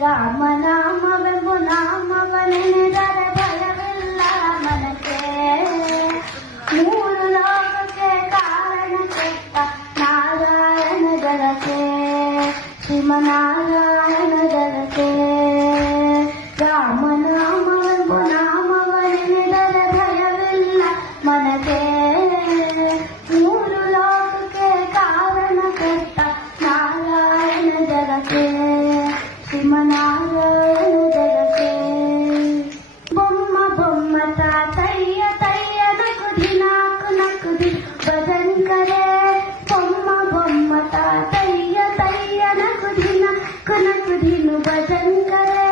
ರಾಮನಾಮವೆಂಬು ನಾಮವನೆನೆದರೆ ಭಯವಿಲ್ಲ ಮನಕ್ಕೆ. ಮೂರು ಲೋಕಕ್ಕೆ ಕಾರಣ ಕೆಟ್ಟ ನಾರಾಯಣ ಜಲಕ್ಕೆ, ಶ್ರೀಮನಾರಾಯಣ ಜಲಕ್ಕೆ. ರಾಮನಾಮವೆಂಬು ನಾಮವನೆನೆದರೆ ಭಯವಿಲ್ಲ ಮನಕ್ಕೆ. ಮೂರು ಲೋಕಕ್ಕೆ ಕಾರಣ ಕೆಟ್ಟ ನಾರಾಯಣ ಜಲಕ್ಕೆ, ಶ್ರೀಮನಾರಾಯಣ ಜಲಕ್ಕೆ. ಬೊಮ್ಮ ಬೊಮ್ಮ ತಾತಯ್ಯ ತಯ್ಯ ನಕುದಿ ನಾಕು ನಕುದಿ ಭಜನ್ ಕರೆ. ಬೊಮ್ಮ ಬೊಮ್ಮ ತಾತಯ್ಯ ತಯ್ಯ ನಕುದಿ ನಾಕು ನಕುದಿನು ಭಜನ್ ಕರೆ.